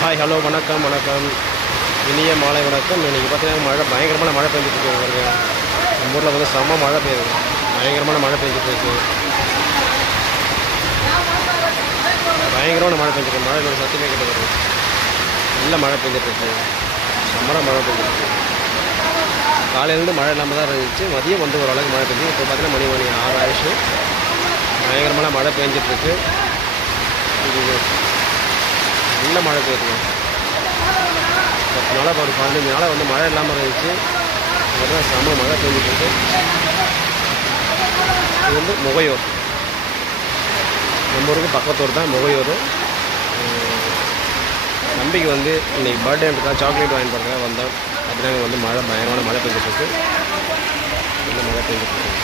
Hi hello வணக்கம் வணக்கம் இனிய மாலை வணக்கம். இன்றைக்கி பார்த்தீங்கன்னா மழை பயங்கரமான மழை பெஞ்சிட்டு இருக்கு. நம்ம ஊரில் வந்து செம்ம மழை பெய்யுது, பயங்கரமான மழை பெஞ்சிட்டு இருக்கு. பயங்கரமான மழை பெஞ்சிருக்கு. மழை ஒரு சத்தியமே கிட்ட வருது. நல்ல மழை பெஞ்சிட்டு இருக்கு, செம்மர மழை பெஞ்சிட்டு இருக்கு. காலையிலேருந்து மழை இல்லாமல் தான் இருந்துச்சு. மதியம் வந்து ஓரளவுக்கு மழை பெஞ்சு. இப்போ பார்த்தீங்கன்னா மணி 6 ஆயிடுச்சு. பயங்கரமான மழை பெஞ்சிட்ருக்கு. நல்ல மழை பெய்யுது. 10 நாளாக ஒரு 15 நாளாக வந்து மழை இல்லாமல் இருந்துச்சு. அதுதான் செம்ம மழை பெஞ்சிட்ருக்கு. இது வந்து முகையூர், நம்ம ஊருக்கு பக்கத்தூர் தான் முகையூர். தம்பிக்கு வந்து இன்றைக்கி பர்த்டேன்றதுக்காக சாக்லேட் வாங்கி போகிறதுக்காக வந்தோம். அப்படின்னா வந்து மழை பயங்கரமான மழை பெஞ்சிட்ருக்கு. நல்ல மழை பெஞ்சிட்ருக்கு.